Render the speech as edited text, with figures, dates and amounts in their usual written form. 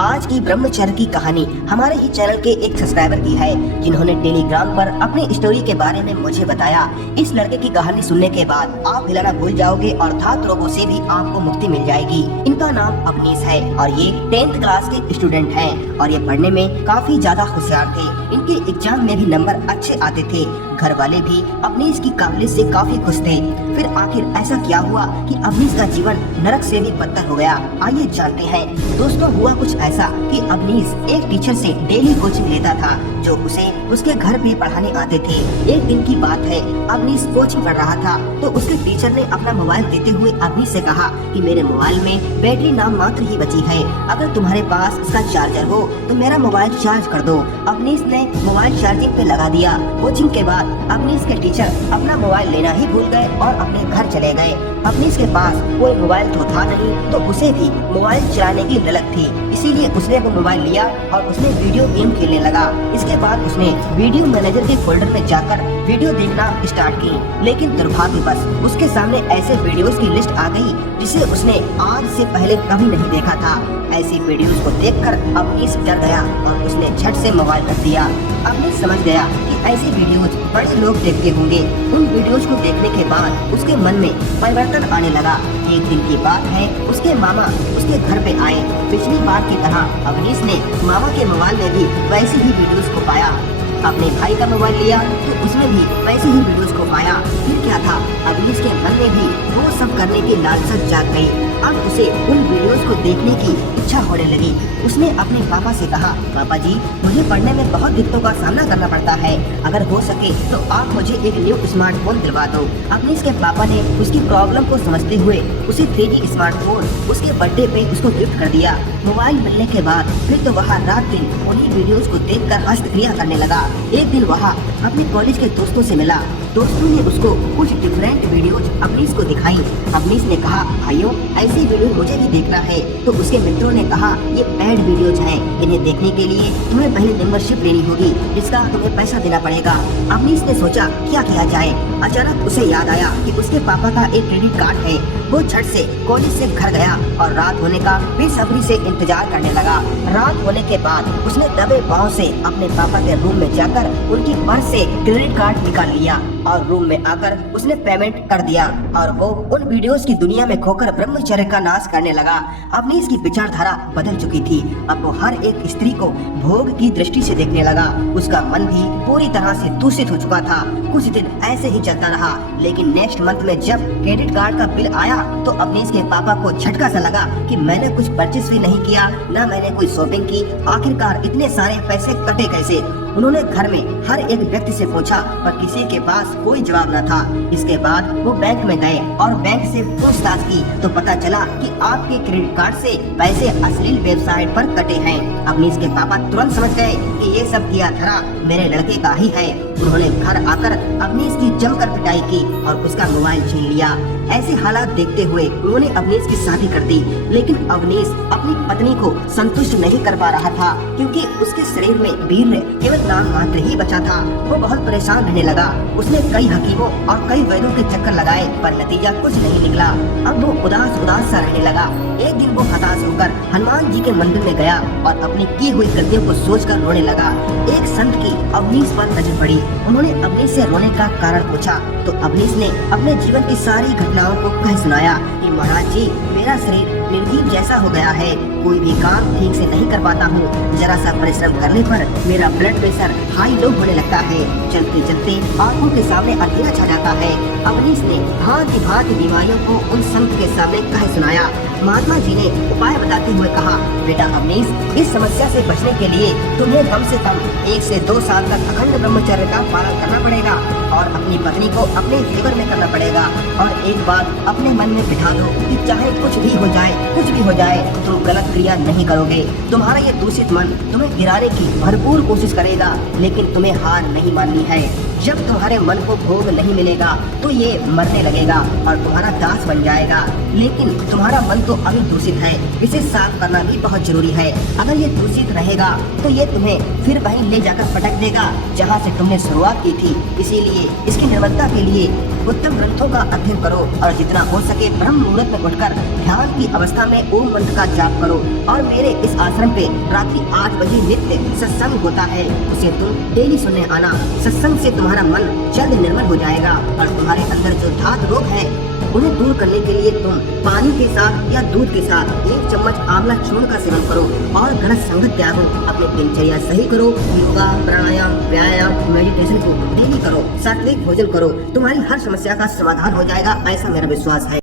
आज की ब्रह्मचर्य की कहानी हमारे ही चैनल के एक सब्सक्राइबर की है, जिन्होंने टेलीग्राम पर अपनी स्टोरी के बारे में मुझे बताया। इस लड़के की कहानी सुनने के बाद आप हिलाना भूल जाओगे और धात रोगों से भी आपको मुक्ति मिल जाएगी। इनका नाम अवनीश है और ये 10th क्लास के स्टूडेंट हैं और ये पढ़ने में काफी ज्यादा होशियार थे। इनके एग्जाम में भी नंबर अच्छे आते थे। घर वाले भी अवनीश की काबिलियत से काफी खुश थे। फिर आखिर ऐसा क्या हुआ कि अवनीश का जीवन नरक से भी बदतर हो गया? आइए जानते हैं। दोस्तों, हुआ कुछ ऐसा कि अवनीश एक टीचर से डेली कोचिंग लेता था, जो उसे उसके घर भी पढ़ाने आते थे। एक दिन की बात है, अवनीश कोचिंग कर रहा था तो उसके टीचर ने अपना मोबाइल देते हुए अवनीश से कहा कि मेरे मोबाइल में बैटरी नाम मात्र ही बची है, अगर तुम्हारे पास इसका चार्जर हो तो मेरा मोबाइल चार्ज कर दो। अवनीश ने मोबाइल चार्जिंग पे लगा दिया। कोचिंग के बाद अवनीश के टीचर अपना मोबाइल लेना ही भूल गए और अपने घर चले गए। अवनीश के पास कोई मोबाइल तो था नहीं, तो उसे भी मोबाइल चलाने की ललक थी, इसीलिए उसने वो मोबाइल लिया और उसने वीडियो गेम खेलने लगा। इसके बाद उसने वीडियो मैनेजर के फोल्डर में जाकर वीडियो देखना स्टार्ट की, लेकिन दुर्भाग्यवश उसके सामने ऐसे वीडियोस की लिस्ट आ गई जिसे उसने आज से पहले कभी नहीं देखा था। ऐसी वीडियोस को देखकर अवनीश डर गया और उसने झट से मोबाइल रख दिया। अवनीश समझ गया कि ऐसी वीडियोस बड़े लोग देखते होंगे। उन वीडियोस को देखने के बाद उसके मन में परिवर्तन आने लगा। एक दिन की बात है, उसके मामा उसके घर पे आए। पिछली बार की तरह अवनीश ने मामा के मोबाइल में भी वैसी ही वीडियोस को पाया। अपने भाई का मोबाइल लिया तो उसमें भी वैसे ही वीडियोस को पाया। फिर क्या था, अवनीश के मन में भी वो सब करने की लालसा जाग गई। अब उसे उन वीडियोस को देखने की इच्छा होने लगी। उसने अपने पापा से कहा, पापा जी, मुझे पढ़ने में बहुत दिक्कतों का सामना करना पड़ता है, अगर हो सके तो आप मुझे एक न्यू स्मार्टफोन दिलवा दो। अवनीश के पापा ने उसकी प्रॉब्लम को समझते हुए उसे 3G स्मार्टफोन उसके बर्थडे पे उसको गिफ्ट कर दिया। मोबाइल मिलने के बाद फिर तो वह रात दिन उन्हीं वीडियोस को देखकर हस्तक्रिया करने लगा। एक दिन वह अपने कॉलेज के दोस्तों से मिला। दोस्तों ने उसको कुछ डिफरेंट वीडियोज अवनीश को दिखाई। अवनीश ने कहा, भाइयों, ऐसी वीडियो मुझे भी देखना है। तो उसके मित्रों ने कहा, ये पेड वीडियोज हैं, इन्हें देखने के लिए तुम्हें पहले मेंबरशिप लेनी होगी, जिसका तुम्हें पैसा देना पड़ेगा। अवनीश ने सोचा क्या किया जाए। अचानक उसे याद आया कि उसके पापा का एक क्रेडिट कार्ड है। वो झट से कॉलेज से घर गया और रात होने का बेसब्री से इंतजार करने लगा। रात होने के बाद उसने दबे पाँव से अपने पापा के रूम में जाकर उनकी पर्स से क्रेडिट कार्ड निकाल लिया और रूम में आकर उसने पेमेंट कर दिया और वो उन वीडियोस की दुनिया में खोकर ब्रह्मचर्य का नाश करने लगा। अवनीश की विचारधारा बदल चुकी थी। अब वो हर एक स्त्री को भोग की दृष्टि से देखने लगा। उसका मन भी पूरी तरह से दूषित हो चुका था। कुछ दिन ऐसे ही चलता रहा, लेकिन नेक्स्ट मंथ में जब क्रेडिट कार्ड का बिल आया तो अवनीश के पापा को झटका सा लगा कि मैंने कुछ परचेस भी नहीं किया, न मैंने कोई शॉपिंग की, आखिरकार इतने सारे पैसे कटे कैसे? उन्होंने घर में हर एक व्यक्ति से पूछा, पर किसी के पास कोई जवाब न था। इसके बाद वो बैंक में गए और बैंक से पूछताछ की तो पता चला कि आपके क्रेडिट कार्ड से पैसे अश्लील वेबसाइट पर कटे हैं। अवनीश के पापा तुरंत समझ गए कि ये सब किया धरा मेरे लड़के का ही है। उन्होंने घर आकर अवनीश की जमकर पिटाई की और उसका मोबाइल छीन लिया। ऐसे हालात देखते हुए उन्होंने अवनीश की शादी कर दी, लेकिन अवनीश अपनी पत्नी को संतुष्ट नहीं कर पा रहा था, क्योंकि उसके शरीर में वीर्य केवल नाम मात्र ही बचा था। वो बहुत परेशान रहने लगा। उसने कई हकीमों और कई वैद्यों के चक्कर लगाए, पर नतीजा कुछ नहीं निकला। अब वो उदास उदास सा रहने लगा। एक दिन वो हताश होकर हनुमान जी के मंदिर में गया और अपनी की हुई गलतियों को सोचकर रोने लगा। एक संत की अवनीश पर नजर पड़ी। उन्होंने अवनीश से रोने का कारण पूछा तो अवनीश ने अपने जीवन की सारी घटनाओं को कह सुनाया कि महाराज जी, मेरा शरीर निर्जीव जैसा हो गया है, कोई भी काम ठीक से नहीं कर पाता हूँ। जरा सा परिश्रम करने पर मेरा ब्लड प्रेशर हाई लो होने लगता है। चलते चलते आंखों के सामने अंधेरा छा जाता है। अवनीश ने भांति भांति बीमारियों को उन संत के सामने कह सुनाया। महात्मा जी ने उपाय बताते हुए कहा, बेटा अवनीश, इस समस्या से बचने के लिए तुम्हें कम से कम 1 से 2 साल तक अखंड ब्रह्मचर्य का पालन करना पड़ेगा और अपनी पत्नी को अपने फेवर में करना पड़ेगा। और एक बात अपने मन में बिठा दो कि चाहे कुछ भी हो जाए, तुम गलत क्रिया नहीं करोगे। तुम्हारा ये दूषित मन तुम्हें गिराने की भरपूर कोशिश करेगा, लेकिन तुम्हें हार नहीं माननी है। जब तुम्हारे मन को भोग नहीं मिलेगा तो ये मरने लगेगा और तुम्हारा दास बन जाएगा। लेकिन तुम्हारा मन तो अभी दूषित है, इसे साफ करना भी बहुत जरूरी है। अगर ये दूषित रहेगा तो ये तुम्हें फिर वहीं ले जाकर पटक देगा जहाँ से तुमने शुरुआत की थी। इसीलिए इसकी निर्मलता के लिए उत्तम ग्रंथों का अध्ययन करो और जितना हो सके ब्रह्म मुहूर्त में उठकर ध्यान की अवस्था में ओम मंत्र का जाप करो। और मेरे इस आश्रम पे रात्रि 8 बजे नित्य सत्संग होता है, उसे तुम डेली सुनने आना। सत्संग से तुम्हारा मन जल्द निर्मल हो जाएगा और तुम्हारे अंदर जो धात रोग है उन्हें दूर करने के लिए तुम पानी के साथ या दूध के साथ 1 चम्मच आंवला चूर्ण का सेवन करो और गलत संगत त्यागो। अपनी दिनचर्या सही करो, योगा, प्राणायाम, व्यायाम, मेडिटेशन को डेली करो, सात्विक भोजन करो, तुम्हारी हर समस्या का समाधान हो जाएगा, ऐसा मेरा विश्वास है।